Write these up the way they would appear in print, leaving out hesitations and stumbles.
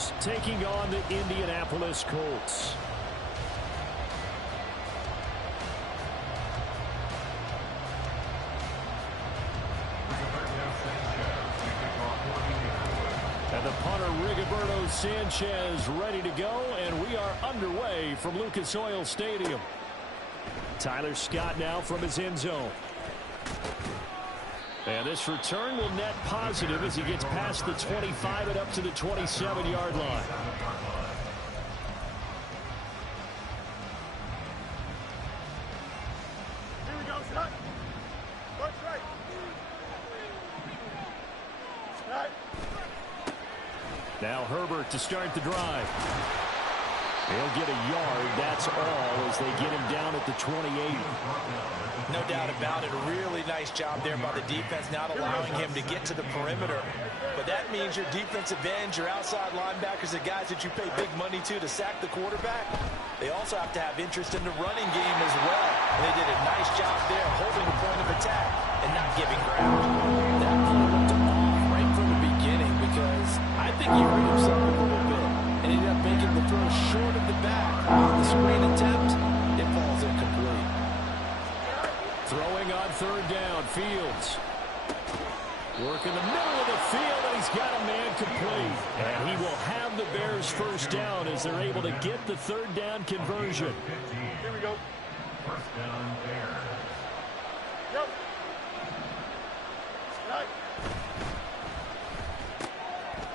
Bears taking on the Indianapolis Colts. And the punter, Rigoberto Sanchez, ready to go, and we are underway from Lucas Oil Stadium. Tyler Scott now from his end zone. And this return will net positive as he gets past the 25 and up to the 27-yard line. Here we go, Scott. Watch right. Right. Now Herbert to start the drive. They'll get a yard, that's all, as they get him down at the 28. No doubt about it. A really nice job there by the defense, not allowing him to get to the perimeter. But that means your defensive ends, your outside linebackers, the guys that you pay big money to sack the quarterback, they also have to have interest in the running game as well. And they did a nice job there holding the point of attack and not giving ground. That play looked off right from the beginning because I think he hurt himself a little bit and ended up making the throw short of the back. On the screen attempt, it falls incomplete. Throwing on third down, Fields. Work in the middle of the field, and he's got a man complete. And he will have the Bears first down as they're able to get the third down conversion. Here we go. First down, Bears. Go. Right.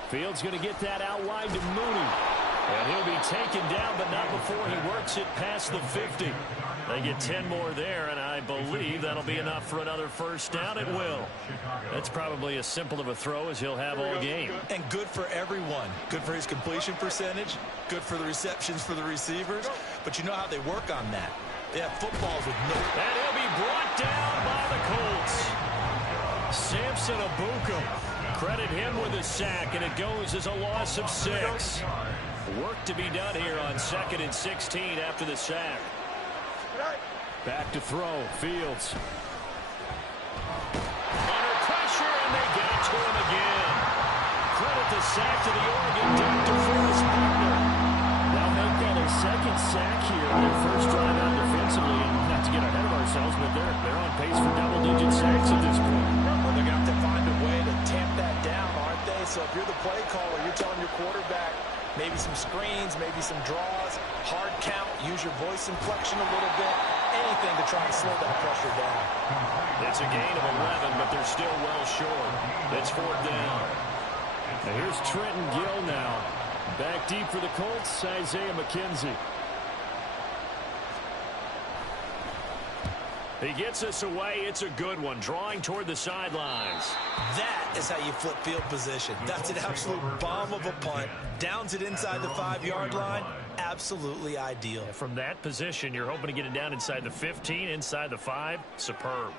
Fields going to get that out wide to Mooney. And he'll be taken down, but not before he works it past the 50. They get 10 more there, and I believe that'll be enough for another first down. It will. That's probably as simple of a throw as he'll have all game. And good for everyone. Good for his completion percentage. Good for the receptions for the receivers. But you know how they work on that. They have footballs with no... And he'll be brought down by the Colts. Samson Abukum. Credit him with a sack, and it goes as a loss of 6. Work to be done here on 2nd and 16 after the sack. Back to throw. Fields. Under pressure, and they get it to him again. Credit the sack to the Oregon Doctor Forrest Buckner. They'll make that a second sack here in their first drive out defensively. And not to get ahead of ourselves, but they're on pace for double-digit sacks at this point. Well, they're going to have to find a way to tamp that down, aren't they? So if you're the play caller, you're telling your quarterback, maybe some screens, maybe some draws, hard count, use your voice inflection a little bit, anything to try and slow that pressure down. It's a gain of 11, but they're still well short. It's 4th down. Now here's Trenton Gill now. Back deep for the Colts, Isaiah McKenzie. He gets us away. It's a good one, drawing toward the sidelines. That is how you flip field position. That's an absolute bomb of a punt. Downs it inside the 5-yard line. Absolutely ideal. From that position, you're hoping to get it down inside the 15, inside the 5. Superb.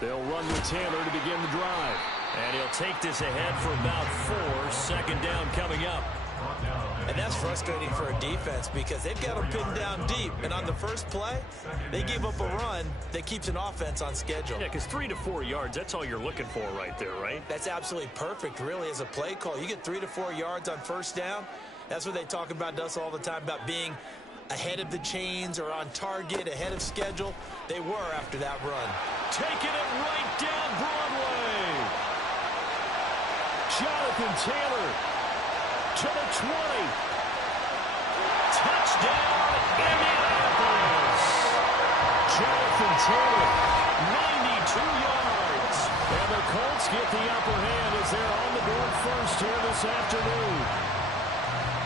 They'll run with Taylor to begin the drive. And he'll take this ahead for about 4. 2nd down coming up. And that's frustrating for a defense because they've got them pinned down deep. And on the first play, they give up a run that keeps an offense on schedule. Yeah, because 3 to 4 yards, that's all you're looking for right there, right? That's absolutely perfect, really, as a play call. You get 3 to 4 yards on first down. That's what they talk about to us all the time, about being ahead of the chains or on target, ahead of schedule. They were after that run. Taking it right down Broadway. Jonathan Taylor to the 20. Touchdown, Indianapolis. Jonathan Taylor, 92 yards. And the Colts get the upper hand as they're on the board first here this afternoon.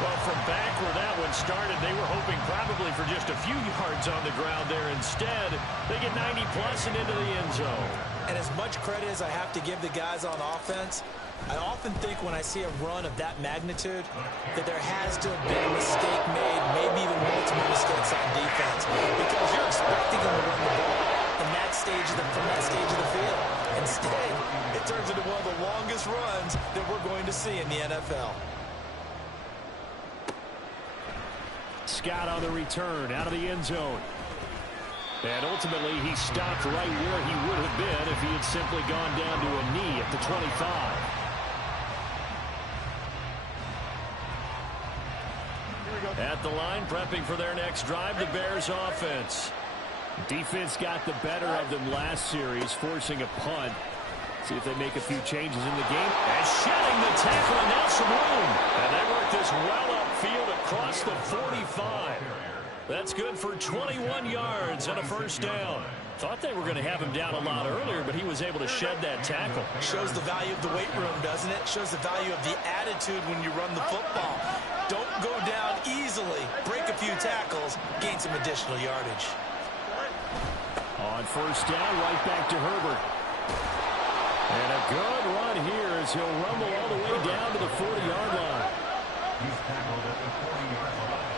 Well, from back where that one started, they were hoping probably for just a few yards on the ground there. Instead, they get 90-plus and into the end zone. And as much credit as I have to give the guys on offense, I often think when I see a run of that magnitude that there has to have been a mistake made, maybe even multiple mistakes on defense, because you're expecting them to run the ball in that stage from that stage of the field. Instead, it turns into one of the longest runs that we're going to see in the NFL. Scott on the return out of the end zone. And ultimately, he stopped right where he would have been if he had simply gone down to a knee at the 25. At the line, prepping for their next drive, the Bears offense. Defense got the better of them last series, forcing a punt. See if they make a few changes in the game. And shedding the tackle, and now some room. And they work this well upfield across the 45. That's good for 21 yards and a first down. Thought they were going to have him down a lot earlier, but he was able to shed that tackle. Shows the value of the weight room, doesn't it? Shows the value of the attitude when you run the football. Don't go down easily. Break a few tackles. Gain some additional yardage. On first down, right back to Herbert. And a good run here as he'll rumble all the way down to the 40-yard line. He's tackled at the 40-yard line.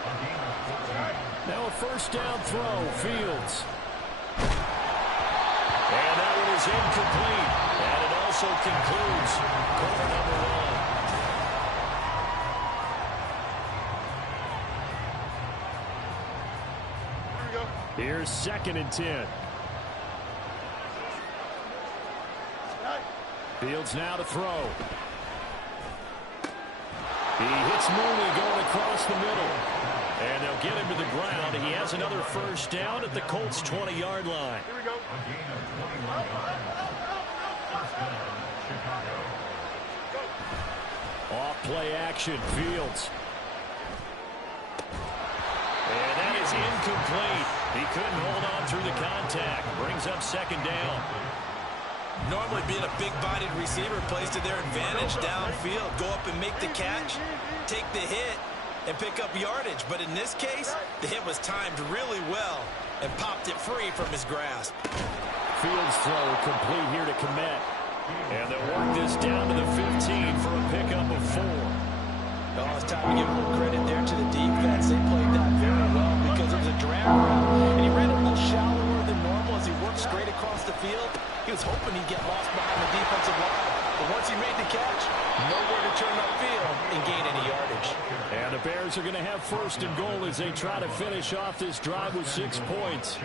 A gain of 14. Now a first down throw, Fields. And that one is incomplete. And it also concludes quarter number one. Here's 2nd and 10. Fields now to throw. He hits Mooney going across the middle. And they'll get him to the ground. He has another first down at the Colts' 20-yard line. Here we go. A gain of 21 yards. First down, Chicago. Off play action, Fields. And that is incomplete. He couldn't hold on through the contact. Brings up 2nd down. Normally being a big-bodied receiver plays to their advantage downfield. Go up and make the catch, take the hit, and pick up yardage. But in this case, the hit was timed really well and popped it free from his grasp. Fields throw complete here to Kmet. And they'll work this down to the 15 for a pickup of 4. Oh, it's time to give a little credit there to the defense. They played that very well because it was a drag route. And he ran a little shallower than normal as he worked straight across the field. He was hoping he'd get lost behind the defensive line. But once he made the catch, nowhere to turn upfield and gain any yardage. And the Bears are going to have 1st and goal as they try to finish off this drive with 6 points.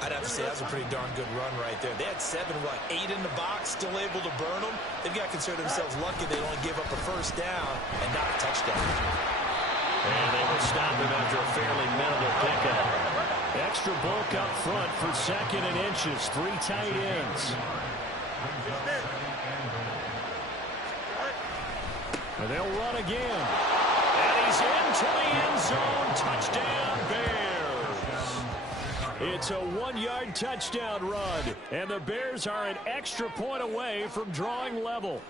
I'd have to say that was a pretty darn good run right there. They had 7, 8 in the box, still able to burn them. They've got to consider themselves lucky they only give up a first down and not a touchdown. And they will stop him after a fairly minimal pickup. Extra bulk up front for 2nd and inches. 3 tight ends. And they'll run again. And he's into the end zone. Touchdown, Bears. It's a 1-yard touchdown run. And the Bears are an extra point away from drawing level.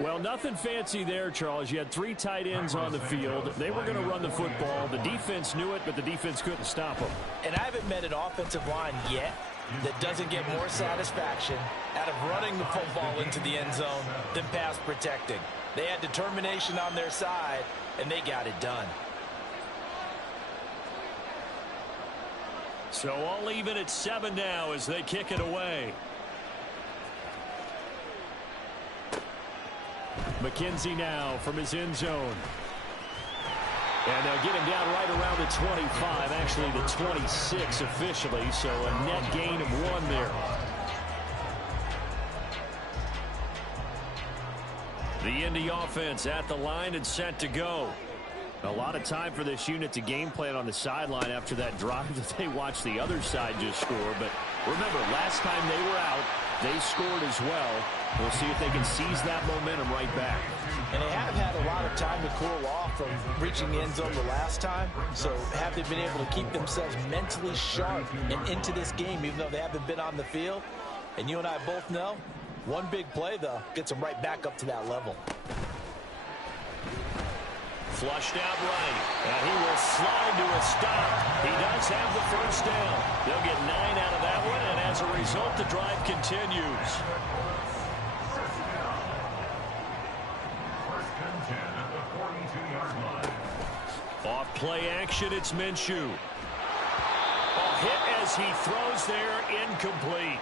Well, nothing fancy there, Charles. You had 3 tight ends on the field. They were going to run the football. The defense knew it, but the defense couldn't stop them. And I haven't met an offensive line yet that doesn't get more satisfaction out of running the football into the end zone than pass protecting. They had determination on their side, and they got it done. So all even at 7 now as they kick it away. McKenzie now from his end zone. And they'll get him down right around the 25, actually the 26 officially, so a net gain of 1 there. The Indy offense at the line and set to go. A lot of time for this unit to game plan on the sideline after that drive that they watched the other side just score. But remember, last time they were out, they scored as well. We'll see if they can seize that momentum right back. And they have had a lot of time to cool off from reaching the end zone the last time. So have they been able to keep themselves mentally sharp and into this game, even though they haven't been on the field? And you and I both know, one big play, though, gets them right back up to that level. Flushed out right, and he will slide to a stop. He does have the first down. They'll get 9 out of that one, and as a result, the drive continues. First and 10 at the 42-yard line. Off play action, it's Minshew. A hit as he throws there, incomplete.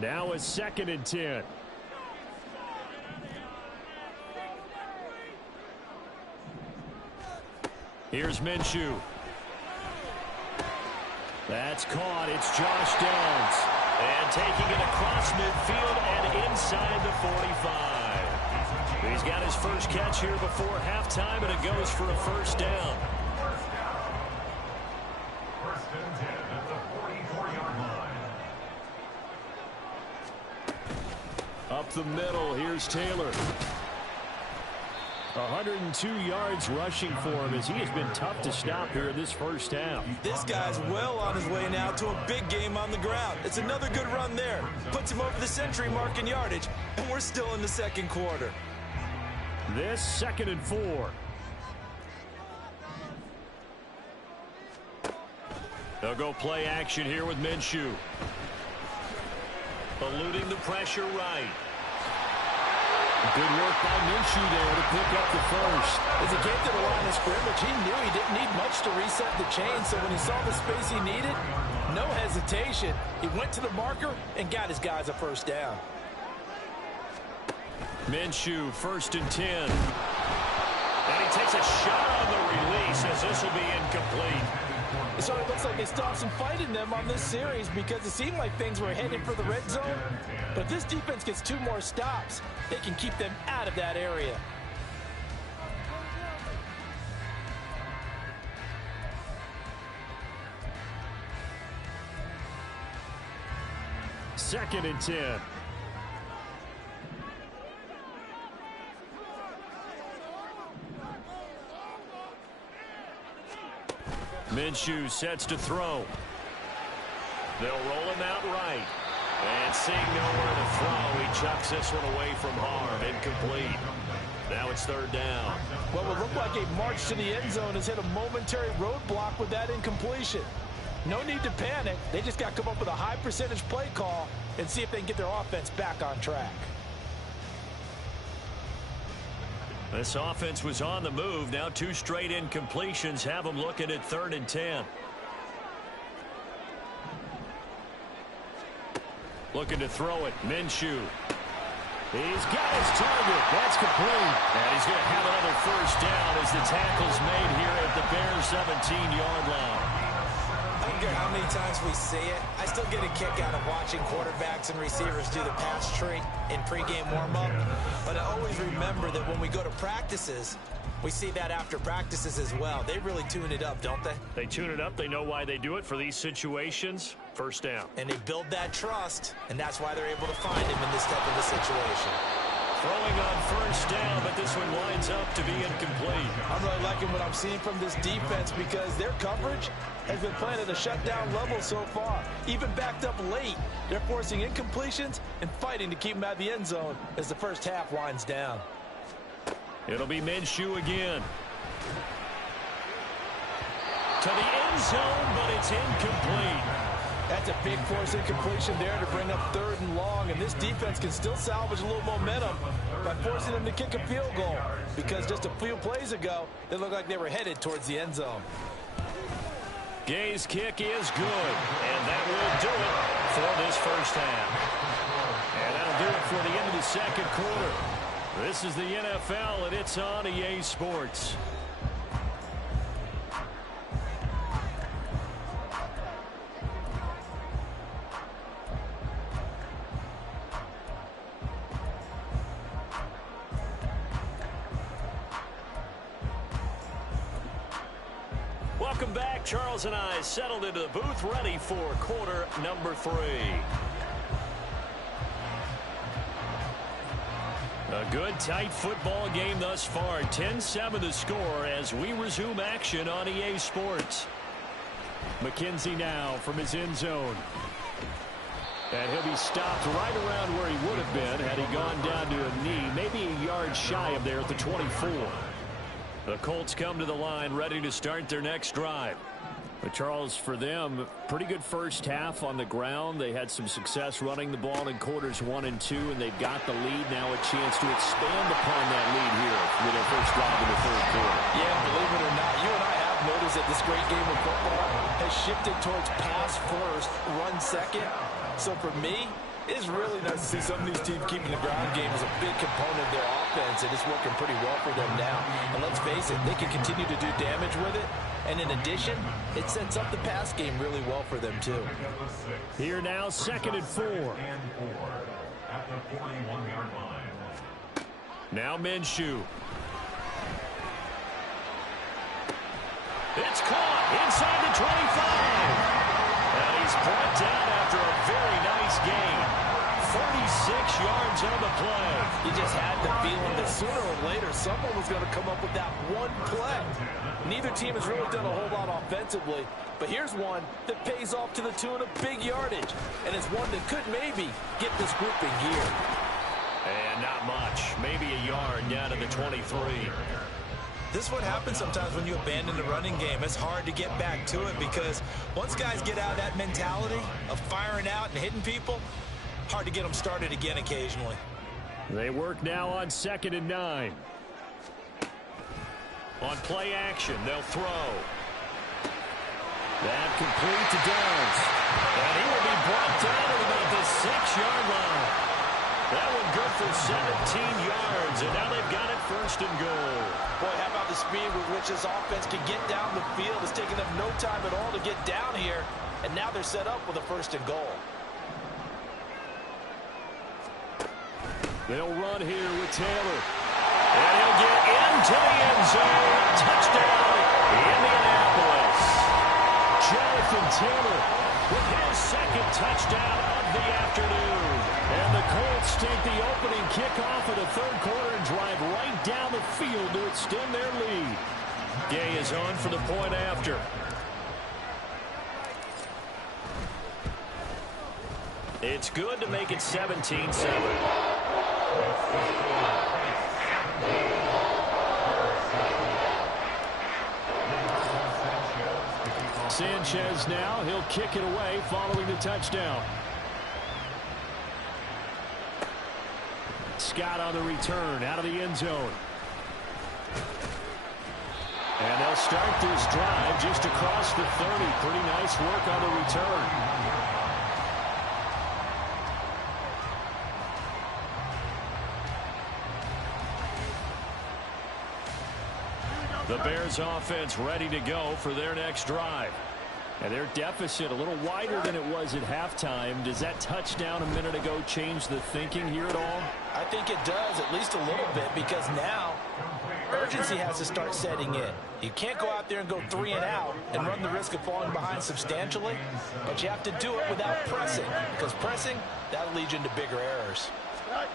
Now a 2nd and 10. Here's Minshew. That's caught. It's Josh Downs. And taking it across midfield and inside the 45. He's got his first catch here before halftime, and it goes for a first down. First and 10 at the 44-yard line. Up the middle, here's Taylor. 102 yards rushing for him as he has been tough to stop here in this first half. This guy's well on his way now to a big game on the ground. It's another good run there. Puts him over the century mark in yardage, and we're still in the second quarter. This 2nd and 4. They'll go play action here with Minshew. Eluding the pressure right. Good work by Minshew there to pick up the first. As he came to the line of scrimmage, he knew he didn't need much to reset the chain, so when he saw the space he needed, no hesitation. He went to the marker and got his guys a first down. Minshew, 1st and 10. And he takes a shot on the release as this will be incomplete. So it looks like they still have some fight in them on this series because it seemed like things were headed for the red zone. But if this defense gets 2 more stops, they can keep them out of that area. Second and 10. Minshew sets to throw. They'll roll him out right. And seeing nowhere to throw, he chucks this one away from harm. Incomplete. Now it's 3rd down. What would look like a march to the end zone has hit a momentary roadblock with that incompletion. No need to panic. They just got to come up with a high percentage play call and see if they can get their offense back on track. This offense was on the move. Now 2 straight incompletions have them looking at 3rd and 10. Looking to throw it. Minshew. He's got his target. That's complete. And he's going to have another first down as the tackle's made here at the Bears' 17-yard line. I don't care how many times we see it, I still get a kick out of watching quarterbacks and receivers do the pass tree in pregame warm-up. But I always remember that when we go to practices, we see that after practices as well. They really tune it up, don't they? They tune it up. They know why they do it for these situations. First down. And they build that trust, and that's why they're able to find him in this type of a situation. Throwing on first down, but this one winds up to be incomplete. I'm really liking what I'm seeing from this defense because their coverage has been playing at a shutdown level so far. Even backed up late, they're forcing incompletions and fighting to keep them out of the end zone as the first half winds down. It'll be Minshew again. To the end zone, but it's incomplete. That's a big force incompletion there to bring up 3rd and long, and this defense can still salvage a little momentum by forcing them to kick a field goal because just a few plays ago, they looked like they were headed towards the end zone. Gay's kick is good, and that will do it for this first half. And that'll do it for the end of the second quarter. This is the NFL, and it's on EA Sports. Welcome back. Charles and I settled into the booth, ready for quarter number 3. A good, tight football game thus far. 10-7 the score as we resume action on EA Sports. McKenzie now from his end zone. And he'll be stopped right around where he would have been had he gone down to a knee, maybe a yard shy of there at the 24. The Colts come to the line ready to start their next drive. But Charles, for them, pretty good first half on the ground. They had some success running the ball in quarters 1 and 2, and they've got the lead. Now a chance to expand upon that lead here with their first drive in the 3rd quarter. Yeah, believe it or not, you and I have noticed that this great game of football has shifted towards pass first, run second. So for me, It is really nice to see some of these teams keeping the ground game as a big component of their offense, and it's working pretty well for them now. And let's face it, they can continue to do damage with it. And in addition, it sets up the pass game really well for them, too. Here now, 2nd and 4. At the 41-yard line. Now Minshew. It's caught inside the 25. And he's brought down after a very nice gain. 36 yards on the play. He just had the feeling that sooner or later someone was going to come up with that one play. Neither team has really done a whole lot offensively, but here's one that pays off to the tune of big yardage, and it's one that could maybe get this group in gear. And not much. Maybe a yard down to the 23. This is what happens sometimes when you abandon the running game. It's hard to get back to it because once guys get out of that mentality of firing out and hitting people, hard to get them started again occasionally. They work now on 2nd and 9. On play action, they'll throw. That complete to Downs. And he will be brought down at about the 6-yard line. That one good for 17 yards, and now they've got it 1st and goal. Boy, how about the speed with which this offense can get down the field? It's taken them no time at all to get down here, and now they're set up with a 1st and goal. They'll run here with Taylor. And he'll get into the end zone. Touchdown, Indianapolis. Jonathan Taylor with his 2nd touchdown of the afternoon. And the Colts take the opening kickoff of the 3rd quarter and drive right down the field to extend their lead. Gay is on for the point after. It's good to make it 17-7. Sanchez now, he'll kick it away following the touchdown. Scott on the return out of the end zone. And they'll start this drive just across the 30. Pretty nice work on the return. The Bears offense ready to go for their next drive. And their deficit a little wider than it was at halftime. Does that touchdown a minute ago change the thinking here at all? I think it does, at least a little bit, because now urgency has to start setting in. You can't go out there and go 3 and out and run the risk of falling behind substantially, but you have to do it without pressing, because pressing, that'll lead you into bigger errors. And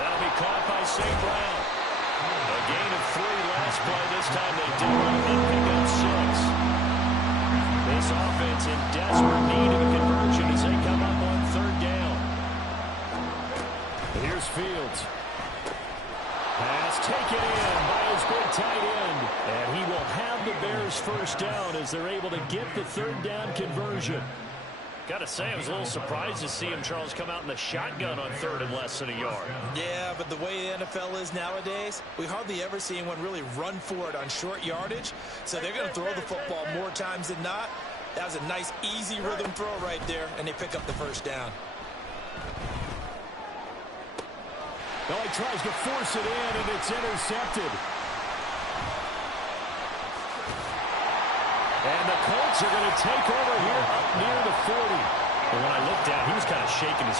that'll be caught by St. Brown. A gain of 3 last play. This time they did run and pick up 6. This offense in desperate need of a conversion as they come up on 3rd down. Here's Fields. Pass taken in by his big tight end. And he will have the Bears 1st down as they're able to get the 3rd down conversion. Got to say, I was a little surprised to see him, Charles, come out in the shotgun on 3rd and less than a yard. Yeah, but the way the NFL is nowadays, we hardly ever see anyone really run for it on short yardage. So they're going to throw the football more times than not. That was a nice, easy rhythm throw right there, and they pick up the 1st down. Well, he tries to force it in, and it's intercepted. And the Colts are going to take over here up near the 40. But when I looked down, he was kind of shaking his